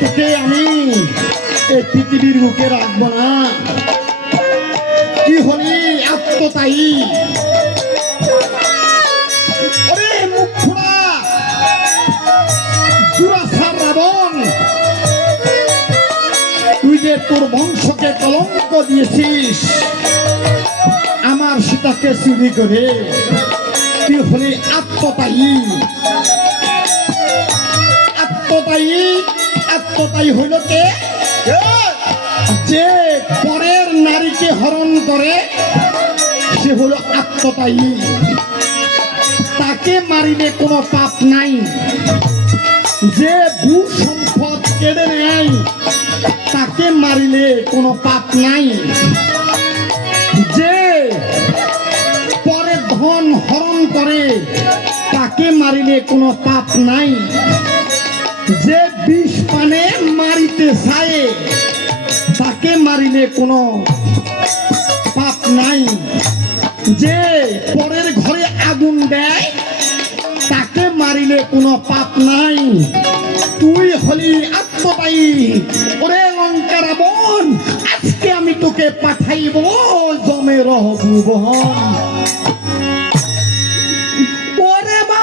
তোকে আমি এই পৃথিবীর বুকে রাখবো না। কি হলি আত্মতাই, ওরে মুখ ফোড়া দুরাচার রাবণ, তুই যে তোর বংশকে কলঙ্ক দিয়েছিস আমার সীতাকে চুরি করে। তুই হলি আত্মতায়ী, আত্মতায়ী। আত্মতায়ী হইল কে? যে পরের নারীকে হরণ করে সে হলো আত্মতায়ী। তাকে মারিলে কোনো পাপ নাই। যে ভূ সম্পদ কেড়ে নেয় তাকে মারিলে কোনো পাপ নাই। যে পরের ধন হরণ করে তাকে মারিলে কোনো পাপ নাই। যে বিষ পানে মারিতে চায় তাকে মারিলে কোনো পাপ নাই। যে পরের ঘরে আগুন দেয় তাকে মারিলে কোনো পাপ নাই। তুই হলি আত্মতায়ী। ওরে লঙ্কা রাবণ, আজকে আমি তোকে পাঠাইব জমে রহভুবন। ওরে বা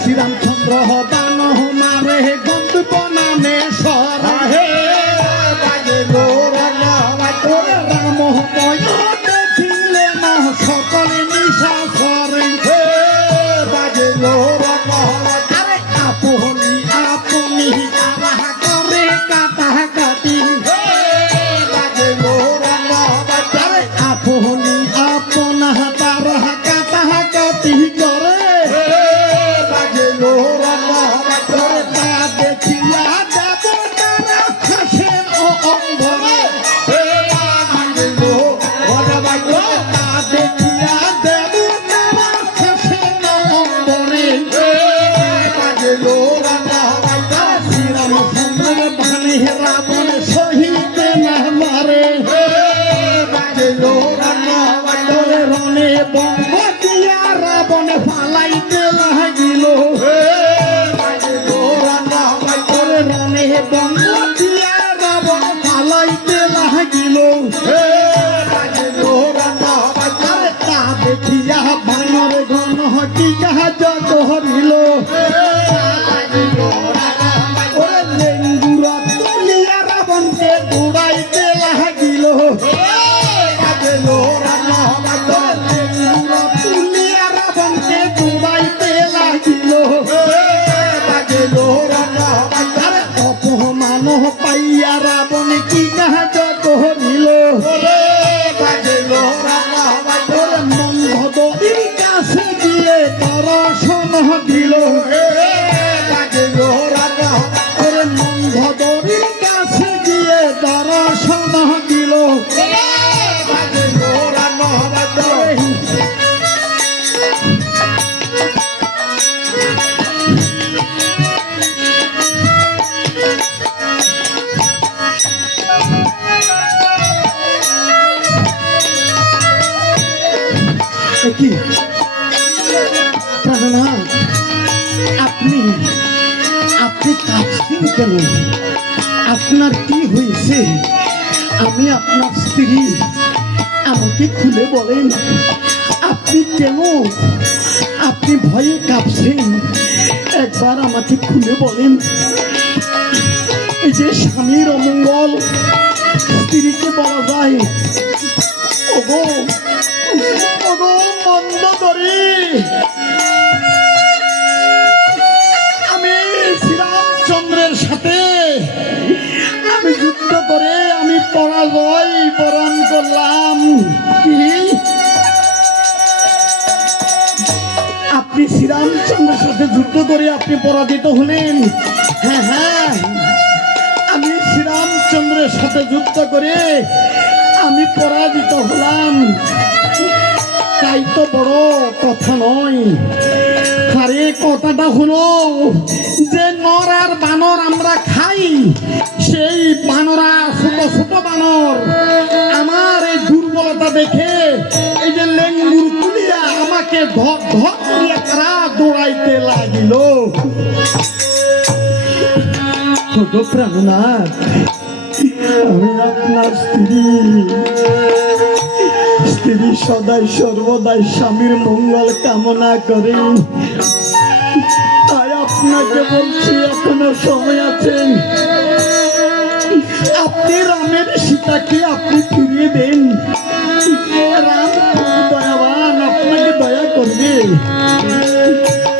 শ্রীরামচন্দ্র বান মারে গন্তব্য নামে সরা হে রাম দেখিলে না সকলে নিশা করে আরে আপনি আপনি কারা করে কাটা কাটি আরে আপনি আপনা তারা কাটা কাটি করে পাইয়া রাবণ কি কাজ করিল মঙ্গদীর কাছে গিয়ে দর্শন দিল মঙ্গদীর কাছে গিয়ে দর্শন দিল কি প্রাণনাথ আপনি আপনি কাঁদছেন কেন? আপনার কি হয়েছে? আমি আপনার স্ত্রী, আমাকে খুলে বলেন আপনি কেন আপনি ভয়ে কাঁপছেন? একবার আমাকে খুলে বলেন। এই যে স্বামীর অমঙ্গল স্ত্রীকে বলা যায়, ওগো ওগো মন্দোদরী, আমি শ্রীরামচন্দ্রের সাথে আমি যুদ্ধ করে আমি পরাজয় বরণ করলাম। কি আপনি শ্রীরামচন্দ্রের সাথে যুদ্ধ করে আপনি পরাজিত হলেন? হ্যাঁ হ্যাঁ, আমি শ্রীরামচন্দ্রের সাথে যুদ্ধ করে আমি পরাজিত হলাম। তাই তো বড় কথা নয়। আরে কথাটা হলো যে নর আর বানর আমরা খাই, সেই বানরা ছোট ছোট বানর আমার এই দুর্বলতা দেখে এই যে লেঙ্গুর তুলিয়া আমাকে ধর ধর করিয়া তারা দৌড়াইতে লাগিল। ছোট প্রাণনাথ, আমি আপনার স্ত্রী, স্ত্রী সদাই সর্বদাই স্বামীর মঙ্গল কামনা করে। তাই আপনাকে বলছি এখনো সময় আছে, আপনি রামের সীতাকে আপনি ফিরিয়ে দেন। রাম দয়াবান, আপনাকে দয়া করবে।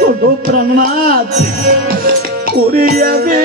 ছোট প্রাণনাথ, ওরে যাবে